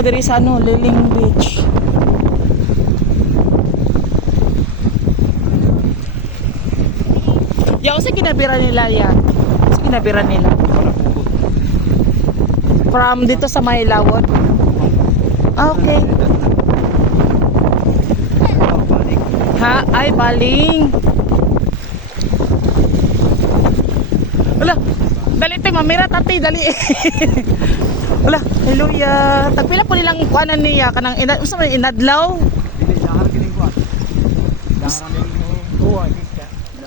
ko diri sa ano, Liling Beach. Yaw sa kinabira nila yan. Sa kinabira nila. From dito sa Mailawod. Ah, okay. Ha? Ay, baling. Wala. Dali tayo, mamira tati, dali. Wala, hello ya. Tagpila po nilang kuanan niya kanang usa man inadlaw.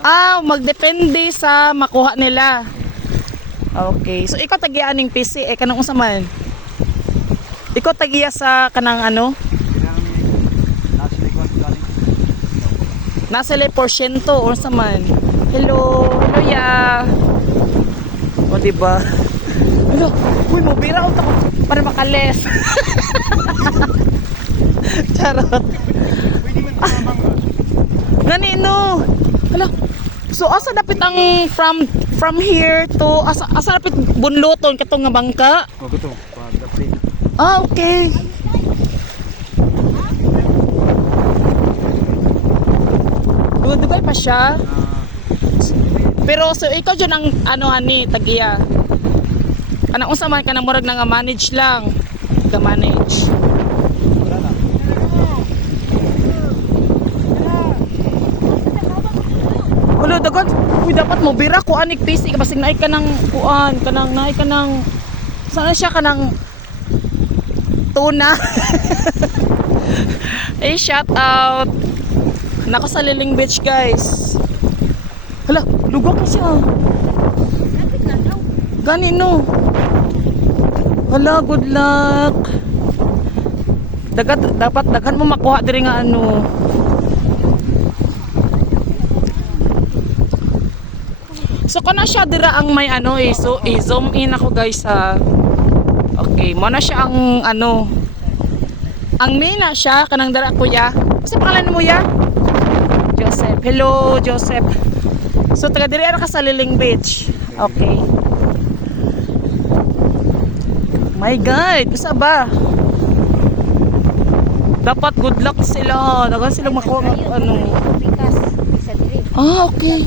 Ah, magdepende sa makuha nila. Okay. So ikaw tagiya ning PC kanang unsa man? Ikaw tagiya sa kanang ano? Nasa le porsyento or sa man. Hello, hello ya. O diba? Hello, uy, mabira ako para makales. Charot. Ganino. Hello. So asa dapat ang from here to asa dapat bunloton katong nga bangka? Oh, gusto. Pag-update. Ah, okay. Dugay pa siya. Pero so ikaw dyan ang ano ani tagiya. Kanang unsa man kanang murag na nga manage lang. Ga manage. Ulo dagat, uy dapat mo bira ko anik PC basig naay ka nang kuan, kanang naay ka nang sana siya kanang tuna. Hey, shout out. Nako sa Liling Beach, guys. Hala, lugok na siya. Ganino. Hala, good luck. Dapat daghan mo makuha diri nga ano. So kana siya dira ang may ano so i-zoom in ako guys ha. Okay, mo na siya ang ano. Ang main na siya kanang dira kuya. Kasi pangalan mo ya? Joseph. Hello, Joseph. So taga diri ara ka sa Liling Beach. Okay. My God, usa ba? Dapat good luck sila. Dagan silang makuha ano. Ah, okay.